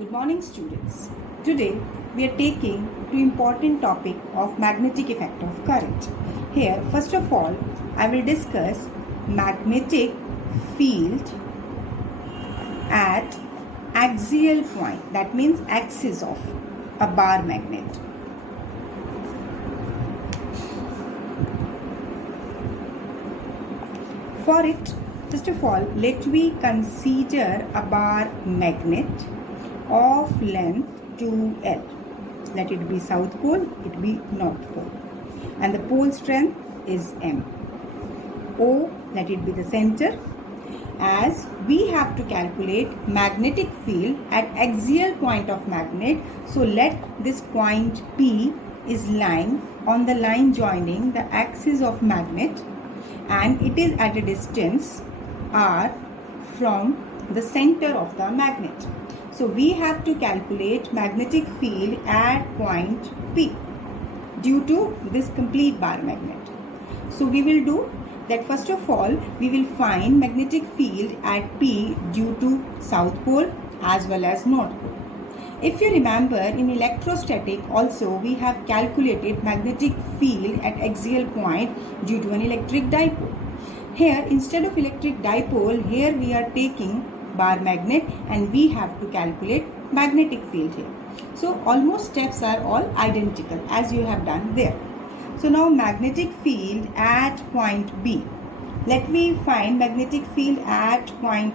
Good morning students. Today we are taking two important topic of magnetic effect of current. Here first of all I will discuss magnetic field at axial point, that means axis of a bar magnet. For it, first of all, let me consider a bar magnet of length 2L. Let it be south pole, it be north pole. And the pole strength is M. O, let it be the center. As we have to calculate magnetic field at axial point of magnet, so let this point P is lying on the line joining the axis of magnet, and it is at a distance r from the center of the magnet. So we have to calculate magnetic field at point P due to this complete bar magnet. So we will do that. First of all, we will find magnetic field at P due to south pole as well as north pole. If you remember, in electrostatic also we have calculated magnetic field at axial point due to an electric dipole. Here instead of electric dipole, here we are taking bar magnet and we have to calculate magnetic field here. So almost steps are all identical as you have done there. So now magnetic field at point B. Let me find magnetic field at point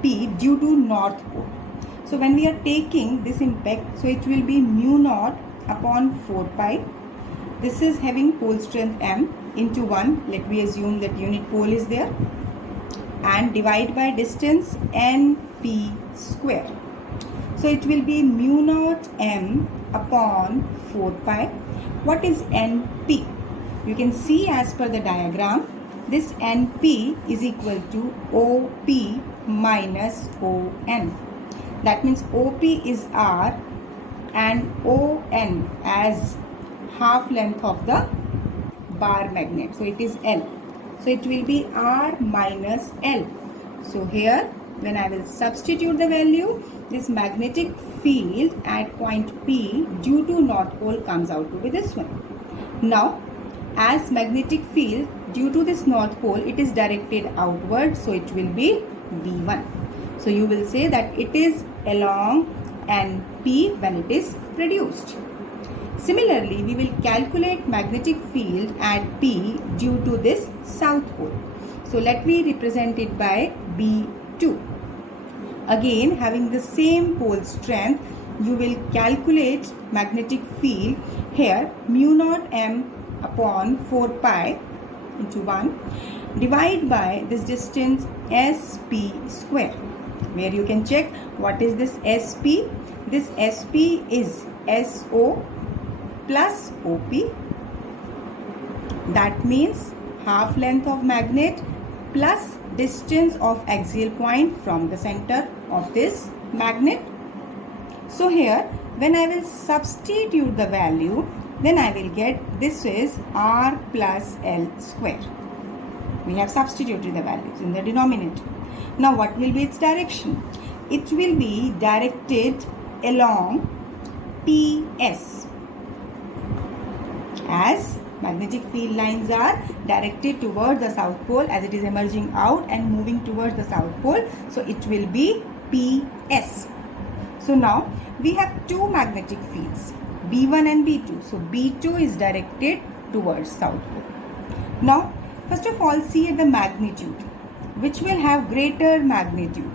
P due to north pole. So when we are taking this impact, so it will be mu naught upon 4 pi. This is having pole strength M into 1. Let me assume that unit pole is there. And divide by distance NP square. So it will be mu naught M upon 4 pi. What is NP? You can see as per the diagram, this NP is equal to OP minus ON. That means OP is R and ON as half length of the bar magnet. So it is L. So it will be R minus L. So here when I will substitute the value, this magnetic field at point P due to north pole comes out to be this one. Now as magnetic field due to this north pole, it is directed outward, so it will be V1. So you will say that it is along NP when it is produced. Similarly, we will calculate magnetic field at P due to this south pole. So let me represent it by B2. Again, having the same pole strength, you will calculate magnetic field here mu naught M upon 4 pi into 1 divide by this distance SP square, where you can check what is this SP. This SP is SO plus OP. That means half length of magnet plus distance of axial point from the center of this magnet. So here when I will substitute the value, then I will get this is R plus L square. We have substituted the values in the denominator. Now what will be its direction? It will be directed along PS, as magnetic field lines are directed towards the south pole as it is emerging out and moving towards the south pole. So it will be PS. So now we have two magnetic fields, B1 and B2. So B2 is directed towards south pole. Now first of all see the magnitude, which will have greater magnitude.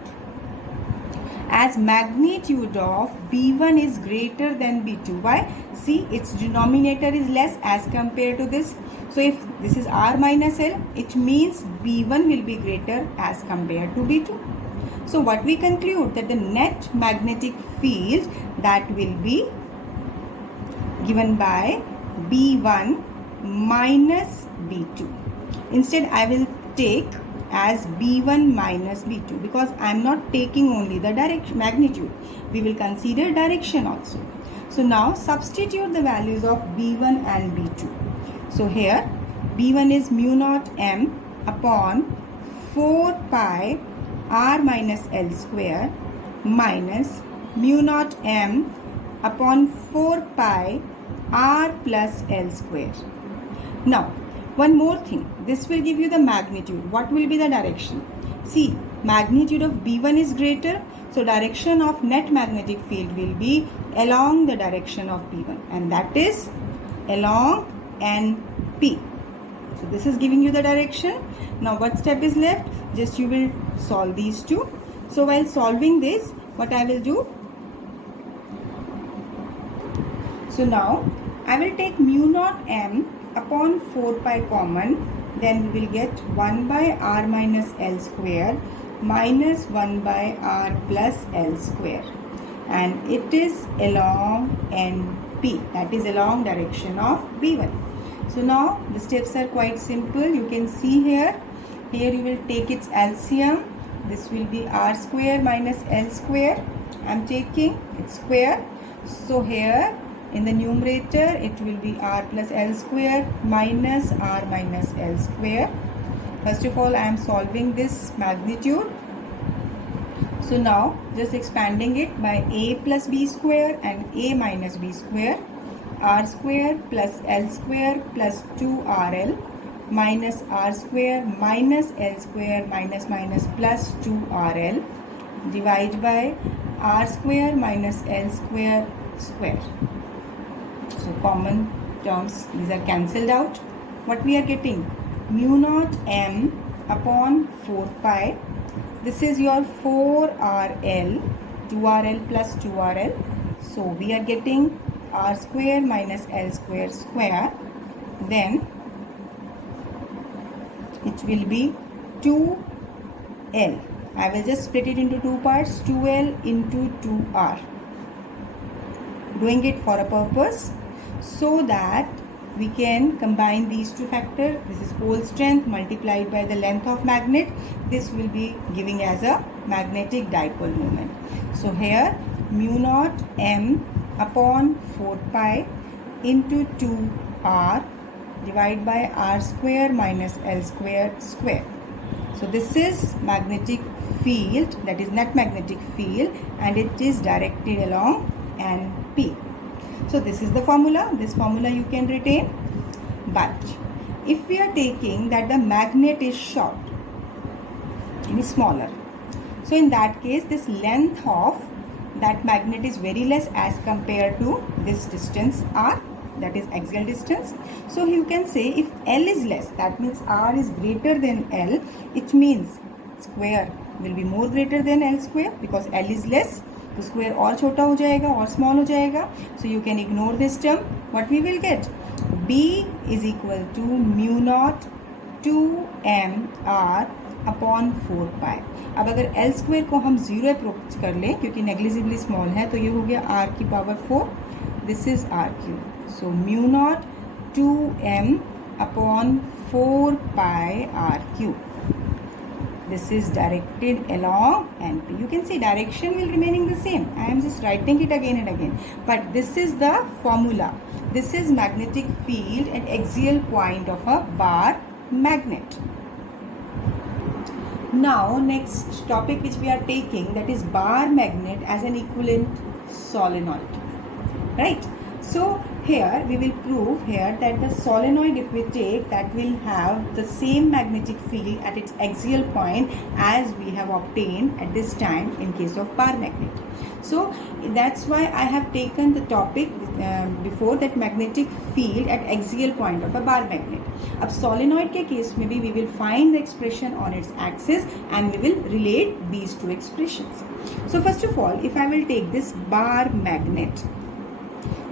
As magnitude of B1 is greater than B2. Why? See, its denominator is less as compared to this. So if this is R minus L, it means B1 will be greater as compared to B2. So what we conclude, that the net magnetic field that will be given by B1 minus B2. Instead I will take as B1 minus B2 because I am not taking only the direction magnitude. We will consider direction also. So now substitute the values of B1 and B2. So here B1 is mu naught M upon 4 pi R minus L square minus mu naught m upon 4 pi r plus L square. Now, one more thing. This will give you the magnitude. What will be the direction? See, magnitude of B1 is greater. So, direction of net magnetic field will be along the direction of B1. And that is along NP. So, this is giving you the direction. Now, what step is left? Just you will solve these two. So, while solving this, what I will do? So, now I will take mu naught m upon 4 pi common, then we will get 1 by r minus L square minus 1 by r plus L square, and it is along NP, that is along direction of B1. So now the steps are quite simple. You can see here you will take its LCM. This will be r square minus L square. I am taking its square. So here in the numerator, it will be r plus L square minus r minus L square. First of all, I am solving this magnitude. So now, just expanding it by a plus b square and a minus b square, r square plus L square plus 2rl minus r square minus L square minus minus plus 2rl, divide by r square minus L square square. So common terms, these are cancelled out. What we are getting? Mu naught m upon 4 pi. This is your 4rl, 2rl plus 2rl. So we are getting r square minus L square square. Then it will be 2l. I will just split it into two parts, 2l into 2r. Doing it for a purpose, so that we can combine these two factors. This is pole strength multiplied by the length of magnet. This will be giving as a magnetic dipole moment. So here mu naught m upon 4 pi into 2r divided by r square minus L square square. So this is magnetic field, that is net magnetic field, and it is directed along NP. So this is the formula. This formula you can retain. But if we are taking that the magnet is short, it is smaller, so in that case this length of that magnet is very less as compared to this distance r, that is axial distance. So you can say if L is less, that means r is greater than L, it means square will be more greater than L square, because L is less. तो square और छोटा हो जाएगा और small हो जाएगा. So you can ignore this term. What we will get? B is equal to mu naught 2mr upon 4 pi. अब अगर L स्क्वायर को हम 0 अप्रोच कर लें, क्योंकि नेग्लिजिबली स्मॉल है, तो ये हो गया r की power 4. This is r cube. So mu naught 2m upon 4 pi r cube. This is directed along NP. You can see direction will remaining the same. I am just writing it again and again. But this is the formula. This is magnetic field at axial point of a bar magnet. Now next topic which we are taking, that is bar magnet as an equivalent solenoid. Right? So here we will prove here that the solenoid, if we take, that will have the same magnetic field at its axial point as we have obtained at this time in case of bar magnet. So that's why I have taken the topic before, that magnetic field at axial point of a bar magnet. अब solenoid के case में भी we will find the expression on its axis and we will relate these two expressions. So first of all, if I will take this bar magnet,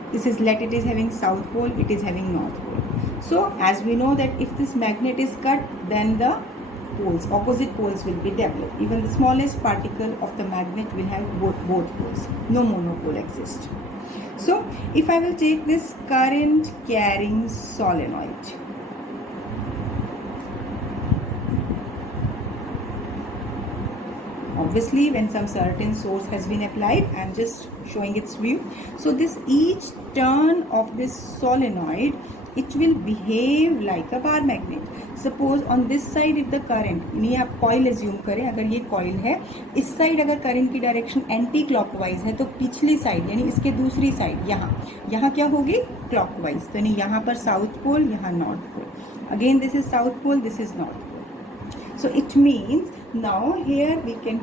this is, let it is having south pole, it is having north pole. So as we know that if this magnet is cut, then the poles, opposite poles will be developed. Even the smallest particle of the magnet will have both poles. No monopole exists. So if I will take this current carrying solenoid, obviously when some certain source has been applied, I am just showing its view. So this each turn of this solenoid it will behave like a bar magnet. Suppose on this side if the current, यानी आप coil assume करें, अगर ये coil है, इस side अगर current की direction anti clockwise है तो पिछली side यानी इसके दूसरी side यहाँ क्या होगी clockwise. तो यानी यहाँ पर south pole, यहाँ north pole. Again this is south pole, this is north pole. So it means now here we can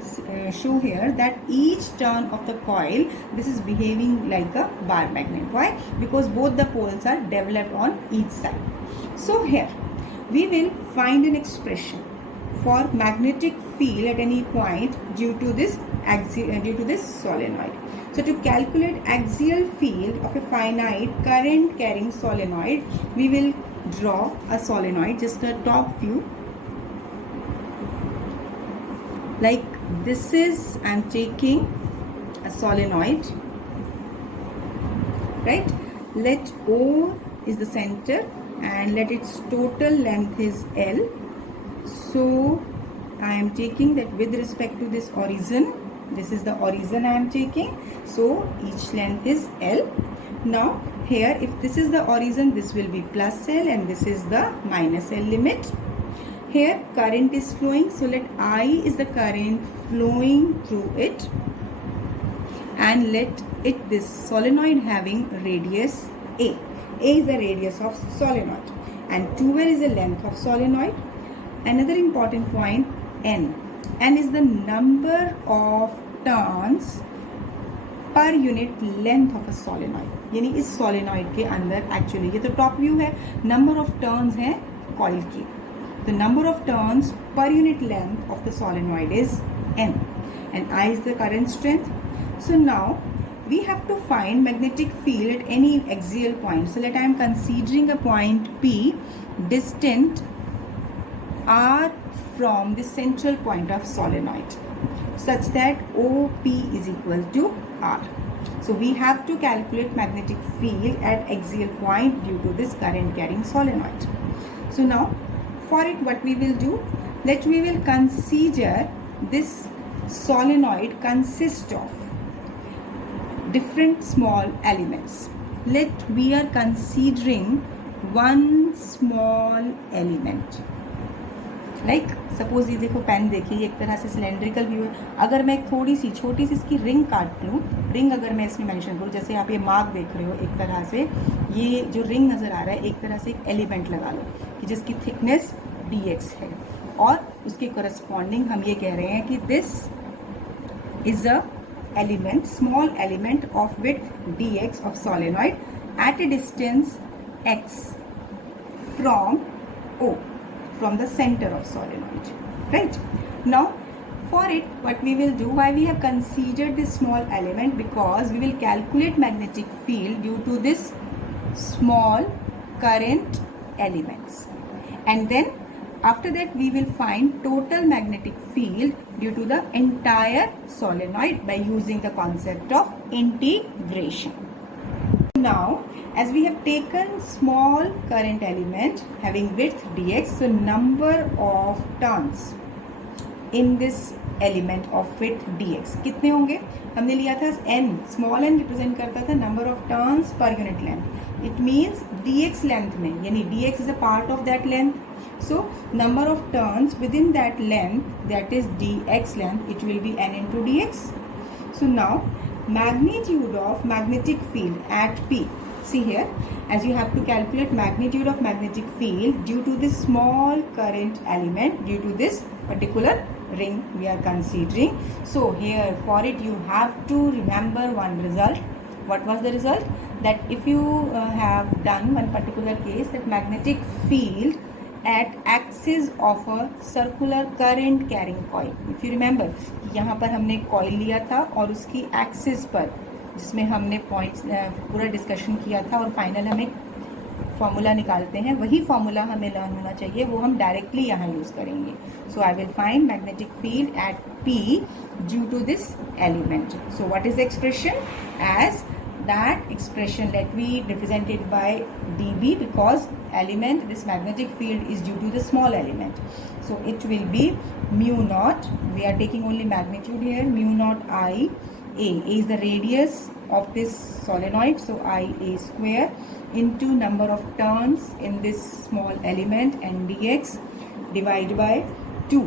show here that each turn of the coil, this is behaving like a bar magnet. Why? Because both the poles are developed on each side. So here we will find an expression for magnetic field at any point due to this solenoid. So to calculate axial field of a finite current carrying solenoid, we will draw a solenoid, just a top view. Like this is, I'm taking a solenoid, right? Let O is the center and let its total length is L. So I am taking that with respect to this origin. This is the origin I am taking. So each length is L. Now here if this is the origin, this will be plus L and this is the minus L limit. Here current is flowing, so let I is the current flowing through it, and let it this solenoid having radius A. A is the radius of solenoid and 2L is the length of solenoid. Another important point, N. N is the number of turns per unit length of a solenoid. यानी इस solenoid के अंदर actually ये तो top view है, number of turns है coil की. The number of turns per unit length of the solenoid is N and I is the current strength. So now we have to find magnetic field at any axial point. So let I am considering a point P distant R from the central point of solenoid such that OP is equal to R. So we have to calculate magnetic field at axial point due to this current carrying solenoid. So now for it what we will do, we will consider this solenoid consists of different small elements. We are considering one small element. Like suppose ये देखो pen देखिए, ये एक तरह से cylindrical view है. अगर मैं एक थोड़ी सी छोटी सी इसकी रिंग काट लूँ, रिंग अगर मैं इसमें मेंशन करूँ, जैसे आप ये मार्क देख रहे हो, एक तरह से ये जो रिंग नज़र आ रहा है एक तरह से एक एलिमेंट लगा लो कि जिसकी थिकनेस dx है और उसके करस्पॉन्डिंग हम ये कह रहे हैं कि this is a element, small element of width dx ऑफ solenoid at a distance x from O, from the center of solenoid, right? Now for it what we will do, why we have considered this small element, because we will calculate magnetic field due to this small current elements, and then after that we will find total magnetic field due to the entire solenoid by using the concept of integration. Now as we have taken small current element having width dx, so number of turns in this element of width dx कितने होंगे, हमने लिया था n, small n represent करता था number of turns per unit length. It means dx length में, यानी dx is a part of that length, so number of turns within that length, that is dx length, it will be n into dx. So now magnitude of magnetic field at P. See here, as you have to calculate magnitude of magnetic field due to this small current element due to this particular ring we are considering. So here for it you have to remember one result. What was the result? That if you have done one particular case, that magnetic field at axis of a circular current carrying coil. If you remember, यहाँ पर हमने coil लिया था और उसकी axis पर जिसमें हमने पॉइंट्स पूरा डिस्कशन किया था और फाइनल हम एक फॉर्मूला निकालते हैं, वही फॉर्मूला हमें लर्न होना चाहिए, वो हम डायरेक्टली यहाँ यूज़ करेंगे. So I will find magnetic field at P due to this element. So what is the expression? As that expression, let me represent it by dB, because element, this magnetic field is due to the small element, so it will be mu naught, we are taking only magnitude here, mu naught I. A is the radius of this solenoid, so IA square into number of turns in this small element and dx divide by 2.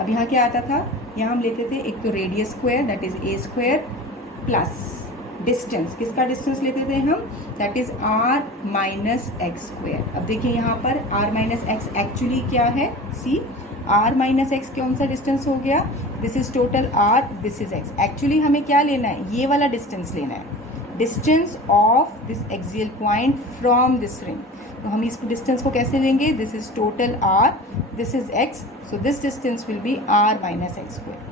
अब यहाँ क्या आता था, यहाँ हम लेते थे एक तो radius square that is a square plus distance, किसका डिस्टेंस लेते थे हम, that is r minus x square. अब देखिए यहाँ पर r माइनस एक्स एक्चुअली क्या है, सी r माइनस एक्स कौन सा डिस्टेंस हो गया, this is total r, this is x. Actually हमें क्या लेना है, ये वाला डिस्टेंस लेना है, distance of this axial point from this ring. तो हम इस डिस्टेंस को कैसे लेंगे, this is total r, this is x, so this distance will be r minus x square.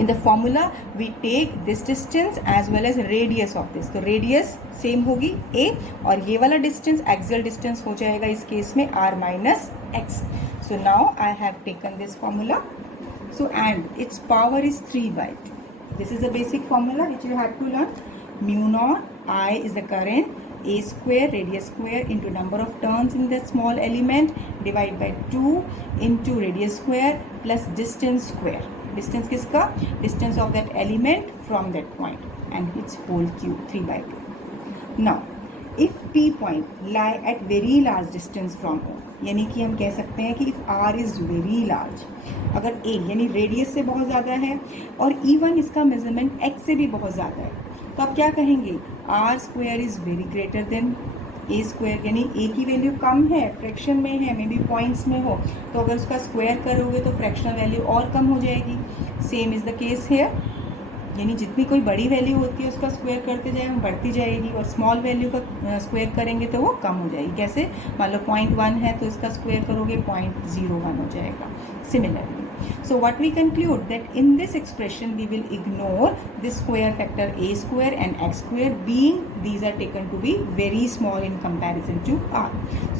In the formula we take this distance as well as radius of this. तो radius same होगी a और ये वाला distance axial distance हो जाएगा इस case में r minus x. So now I have taken this formula. So and its power is 3/2. This is the basic formula which you have to learn. Mu naught I is the current, a square radius square into number of turns in the small element divided by 2 into radius square plus distance square. Distance किसका, distance of that element from that point and its whole cube 3/2. Now if P point lie at very large distance from O, यानी कि हम कह सकते हैं कि if R is very large, अगर A यानी रेडियस से बहुत ज़्यादा है और इवन इसका मेजरमेंट x से भी बहुत ज़्यादा है, तो आप क्या कहेंगे, R square is very greater than A square, यानी ए की वैल्यू कम है, फ्रैक्शन में है, मे बी पॉइंट्स में हो, तो अगर उसका स्क्वायर करोगे तो फ्रैक्शनल वैल्यू और कम हो जाएगी. Same is the case hair, यानी जितनी कोई बड़ी वैल्यू होती है उसका स्क्वायर करते जाए हम बढ़ती जाएगी और स्मॉल वैल्यू का स्क्वायर करेंगे तो वो कम हो जाएगी. कैसे, मान लो 0.1 है तो इसका स्क्वायर करोगे 0.01 हो जाएगा. Similarly, so what we conclude that in this expression we will ignore this square factor a square and x square, being these are taken to be very small in comparison to r.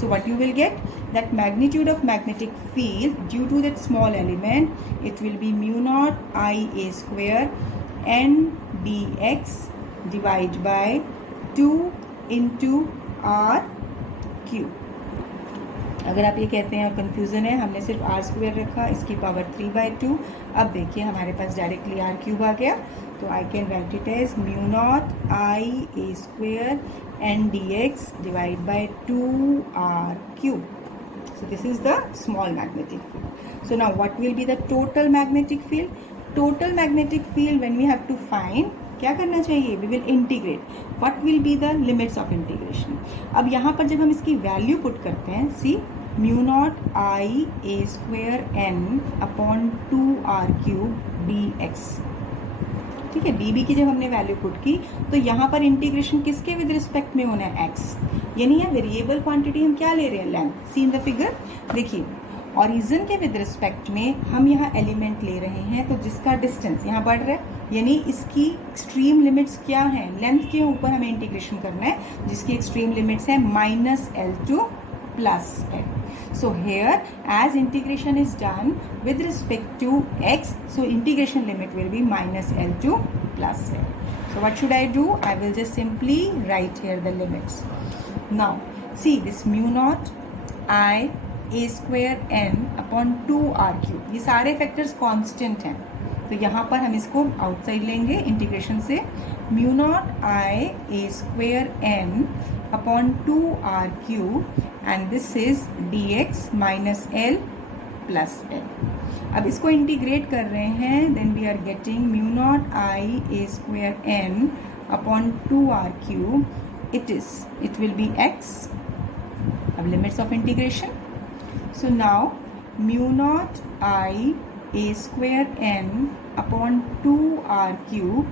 So what you will get, that magnitude of magnetic field due to that small element, it will be mu naught I a square n dx divided by 2 into r cube. अगर आप ये कहते हैं और confusion है, हमने सिर्फ r square रखा, इसकी पावर 3/2. अब देखिए हमारे पास डायरेक्टली r क्यूब आ गया, तो I can write it as mu naught I a square n d x divide by 2r cube. So this is the small magnetic field. So now what will be the total magnetic field? Total magnetic field when we have to find, क्या करना चाहिए, we will integrate. What will be the limits of integration? अब यहाँ पर जब हम इसकी value put करते हैं, see mu naught I a square n upon 2r cube d x. ठीक है, डी बी की जब हमने वैल्यू पुट की तो यहाँ पर इंटीग्रेशन किसके विद रिस्पेक्ट में होना है, x. यानी यहाँ वेरिएबल क्वांटिटी हम क्या ले रहे हैं, length. See in the figure, देखिए ऑरिजिन के विद रिस्पेक्ट में हम यहाँ एलिमेंट ले रहे हैं, तो जिसका डिस्टेंस यहाँ बढ़ रहा है, यानी इसकी एक्सट्रीम लिमिट्स क्या हैं, लेंथ के ऊपर हमें इंटीग्रेशन करना है, जिसकी एक्सट्रीम लिमिट्स है -L to +L. So here as integration is done with respect to x, so integration limit will be -L to +L. So what should I do? I will just simply write here the limits. Now see this mu naught I a square n upon 2r cube, ये सारे factors constant हैं, तो यहाँ पर हम इसको outside लेंगे integration से. Mu naught I a square n upon 2r cube and this is d x minus l plus l. अब इसको इंटीग्रेट कर रहे हैं, then we are getting mu naught I a square n upon 2r cube, it will be x. अब limits of integration, so now mu naught I a square n upon 2r cube,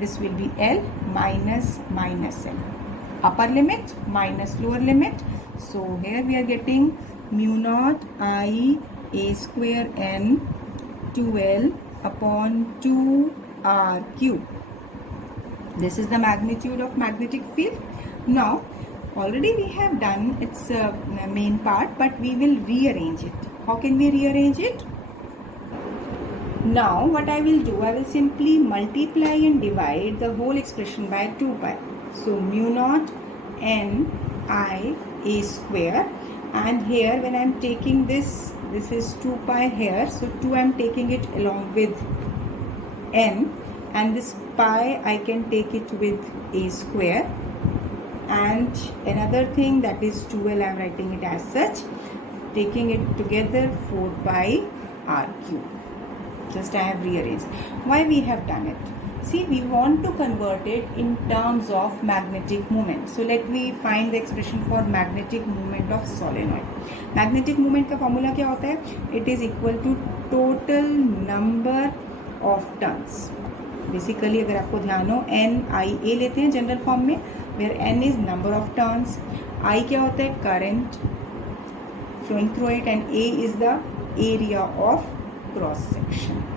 this will be L minus L. Upper limit minus lower limit, so here we are getting mu naught I a square n 2L upon 2r cube. This is the magnitude of magnetic field. Now already we have done its main part, but we will rearrange it. How can we rearrange it? Now what I will do, I will simply multiply and divide the whole expression by 2 pi. So mu naught n I a square, and here when I am taking this is 2 pi here, so 2 I am taking it along with n, and this pi I can take it with a square, and another thing that is 2l, I am writing it as such, taking it together 4 pi r cube. Just I have rearranged. Why we have done it? See, we want to convert it in terms of magnetic moment. So let me find the expression for magnetic moment of solenoid. Magnetic moment का formula क्या होता है? It is equal to total number of turns. Basically अगर आपको ध्यान हो, n I a लेते हैं जनरल फॉर्म में, where n is number of turns, I क्या होता है? Current flowing through it, and a is the area of cross section.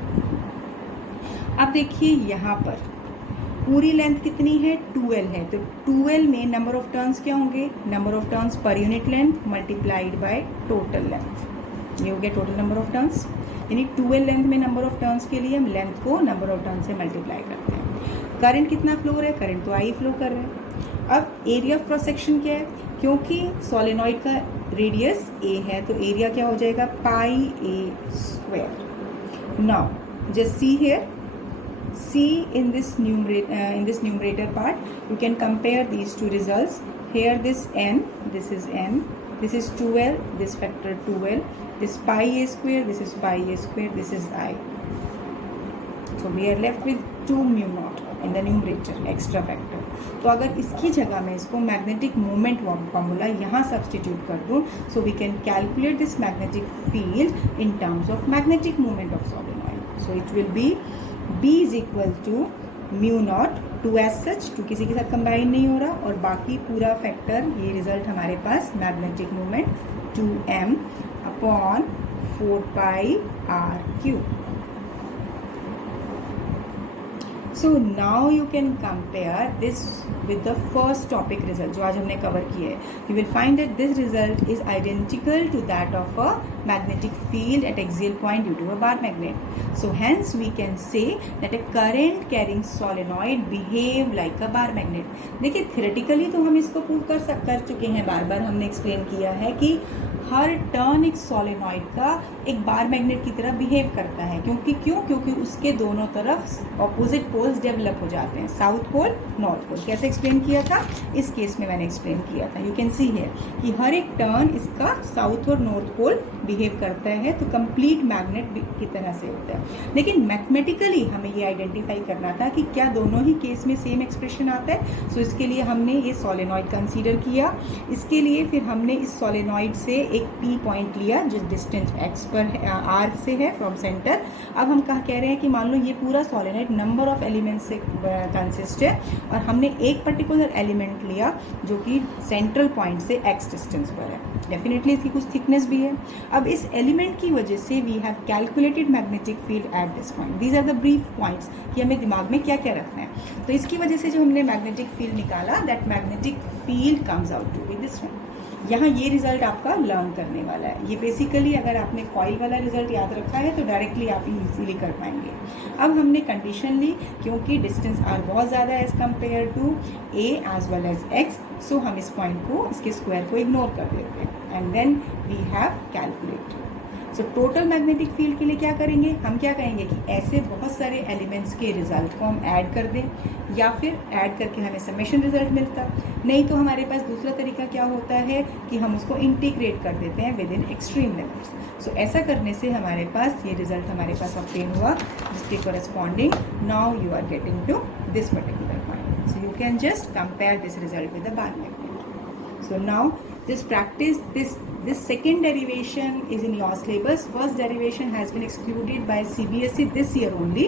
अब देखिए यहाँ पर पूरी लेंथ कितनी है? 2l है. तो 2l में नंबर ऑफ टर्न्स क्या होंगे? Number of turns per unit length multiplied by total length. ये हो गया टोटल नंबर ऑफ टर्न्स. यानी 2l लेंथ में नंबर ऑफ टर्न्स के लिए हम लेंथ को नंबर ऑफ टर्न्स से मल्टीप्लाई करते हैं. करंट कितना फ्लो हो रहा है? करंट तो आई फ्लो कर रहा है. अब एरिया ऑफ क्रॉस सेक्शन क्या है? क्योंकि सोलेनॉइड का रेडियस ए है तो एरिया क्या हो जाएगा? Pi a square. Now just see here, see in this numerator part, you can compare these two results. Here this n, this is n, this is 2l, this factor 2l, this pi a square, this is pi a square, this is I. So we are left with 2 mu naught in the numerator, extra factor. तो अगर इसकी जगह में इसको magnetic moment formula यहाँ substitute कर दूँ, so we can calculate this magnetic field in terms of magnetic moment of solenoid. So it will be B is equal to mu naught 2 as such, 2 किसी के साथ कंबाइन नहीं हो रहा, और बाकी पूरा फैक्टर, ये रिजल्ट हमारे पास magnetic moment 2m upon 4 pi r cube. So now you can compare this with the first topic result जो आज हमने कवर किए है. You will find that this result is identical to that of a magnetic field at axial point due to a bar magnet. So hence we can say that a current carrying solenoid behave like a bar magnet. देखिए theoretically तो हम इसको prove कर चुके हैं, बार बार हमने explain किया है कि हर टर्न एक सोलेनॉइड का एक बार मैग्नेट की तरह बिहेव करता है. क्योंकि उसके दोनों तरफ ऑपोजिट पोल्स डेवलप हो जाते हैं, साउथ पोल नॉर्थ पोल. कैसे एक्सप्लेन किया था? इस केस में मैंने एक्सप्लेन किया था. यू कैन सी हियर कि हर एक टर्न इसका साउथ और नॉर्थ पोल बिहेव करता है, तो कंप्लीट मैग्नेट की तरह से होता है. लेकिन मैथमेटिकली हमें ये आइडेंटिफाई करना था कि क्या दोनों ही केस में सेम एक्सप्रेशन आता है. सो इसके लिए हमने ये सोलेनॉइड कंसीडर किया. इसके लिए फिर हमने इस सोलेनॉइड से एक P पॉइंट लिया जो डिस्टेंस x पर R से है फ्रॉम सेंटर. अब हम कह रहे हैं कि मान लो ये पूरा सोलेनॉइड नंबर ऑफ एलिमेंट से कंसिस्ट है, और हमने एक पर्टिकुलर एलिमेंट लिया जो कि सेंट्रल पॉइंट से x डिस्टेंस पर है. डेफिनेटली इसकी कुछ थिकनेस भी है. अब इस एलिमेंट की वजह से we have calculated magnetic field at this point. These are the brief points कि हमें दिमाग में क्या क्या रखना है. तो इसकी वजह से जो हमने मैग्नेटिक फील्ड निकाला, that magnetic field comes out to be this one. यहाँ ये रिजल्ट आपका लर्न करने वाला है. ये बेसिकली अगर आपने कॉइल वाला रिजल्ट याद रखा है तो डायरेक्टली आप इजीली कर पाएंगे. अब हमने कंडीशन ली क्योंकि डिस्टेंस आर बहुत ज़्यादा है as compare to a as well as x, so हम इस पॉइंट को, इसके स्क्वायर को इग्नोर कर देते हैं, and then we have calculate. So total magnetic field के लिए क्या करेंगे? हम क्या कहेंगे कि ऐसे बहुत सारे एलिमेंट्स के रिजल्ट को हम ऐड कर दें, या फिर ऐड करके हमें समेशन रिजल्ट मिलता. नहीं तो हमारे पास दूसरा तरीका क्या होता है कि हम उसको इंटीग्रेट कर देते हैं विद इन एक्सट्रीम लिमिट्स. सो ऐसा करने से हमारे पास ये रिजल्ट हमारे पास ऑब्टेन हुआ, जिसके corresponding now you are getting to this particular point. So you can just compare this result with the bar magnet. So now just practice this second derivation is in your syllabus. First derivation has been excluded by CBSE this year only,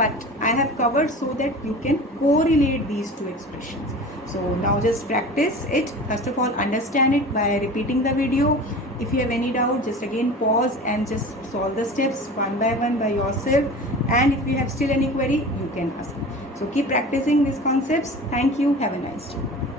but I have covered so that you can correlate these two expressions. So now just practice it. First of all, understand it by repeating the video. If you have any doubt, just again pause and just solve the steps one by one by yourself, and if you have still any query, you can ask. So keep practicing these concepts. Thank you. Have a nice day.